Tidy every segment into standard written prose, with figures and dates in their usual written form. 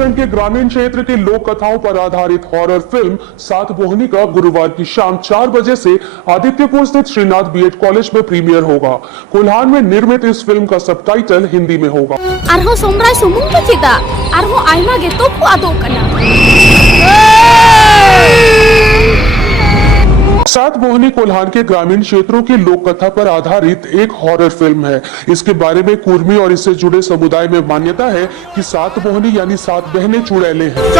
उत्तराखंड के ग्रामीण क्षेत्र के लोक कथाओं पर आधारित हॉरर फिल्म सात बोहनी का गुरुवार की शाम 4 बजे से आदित्यपुर स्थित श्रीनाथ बीएड कॉलेज में प्रीमियर होगा। कोल्हान में निर्मित इस फिल्म का सबटाइटल हिंदी में होगा। सोमराय सुमुंग के चिदा आयमा गे तोपु आदोग कना। सात बोहनी कोल्हान के ग्रामीण क्षेत्रों की लोक कथा पर आधारित एक हॉरर फिल्म है। इसके बारे में कुर्मी और इससे जुड़े समुदाय में मान्यता है कि सात बोहनी यानी सात बहनें चुड़ैलें हैं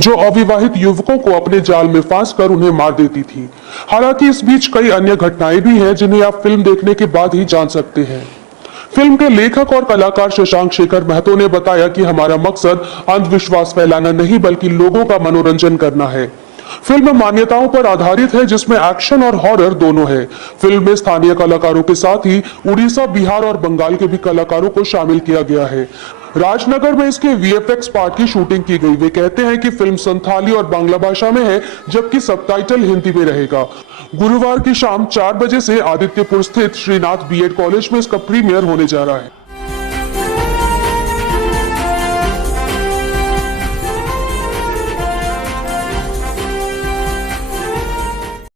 जो अविवाहित युवकों को अपने जाल में फांस कर उन्हें मार देती थी। हालांकि इस बीच कई अन्य घटनाएं भी हैं जिन्हें आप फिल्म देखने के बाद ही जान सकते हैं। फिल्म के लेखक और कलाकार शशांक शेखर महतो ने बताया कि हमारा मकसद अंधविश्वास फैलाना नहीं बल्कि लोगों का मनोरंजन करना है। फिल्म मान्यताओं पर आधारित है जिसमें एक्शन और हॉरर दोनों है। फिल्म में स्थानीय कलाकारों के साथ ही उड़ीसा, बिहार और बंगाल के भी कलाकारों को शामिल किया गया है। राजनगर में इसके वीएफएक्स पार्ट की शूटिंग की गई। वे कहते हैं कि फिल्म संथाली और बांग्ला भाषा में है जबकि सबटाइटल हिंदी में रहेगा। गुरुवार की शाम 4 बजे से आदित्यपुर स्थित श्रीनाथ बीएड कॉलेज में इसका प्रीमियर होने जा रहा है।